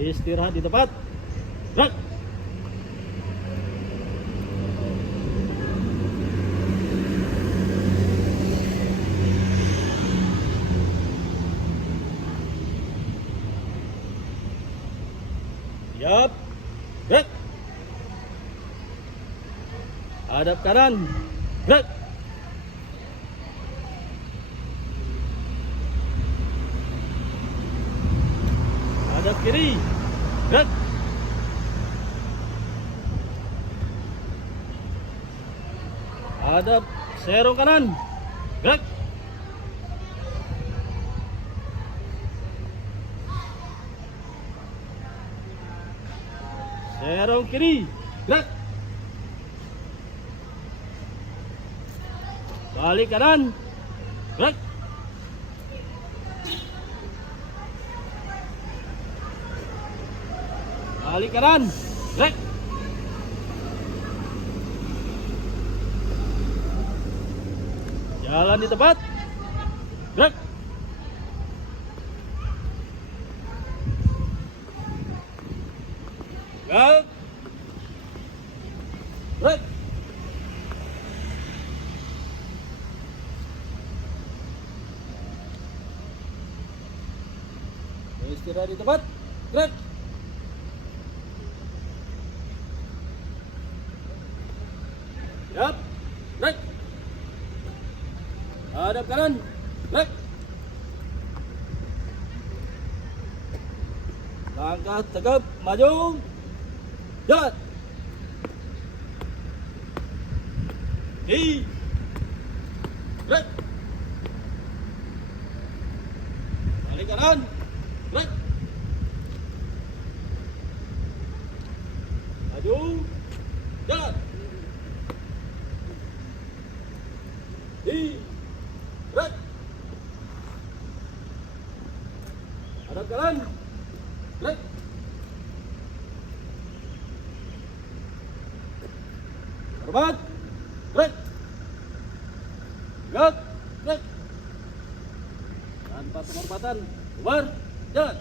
Istirahat di tempat. Gerak. Siap. Gerak. Hadap kanan. Gerak. Hadap kiri. Gerak. Hadap serong kanan. Gerak. Serong kiri. Gerak. Balik kanan. Gerak. Balik kanan. Gerak. Jalan di tempat. Gerak. Gerak. Gerak. Istirahat di tempat. Gerak. Siap. Gerak. Hadap kanan. Gerak. Langkah tegap maju. Jalan. Gerak. Balik kanan. Gerak. Maju. Jalan. Gerak. Hadap kanan. Gerak. Hormat. Gerak. Gerak. Gerak. Tanpa penghormatan. Bubar. Jalan.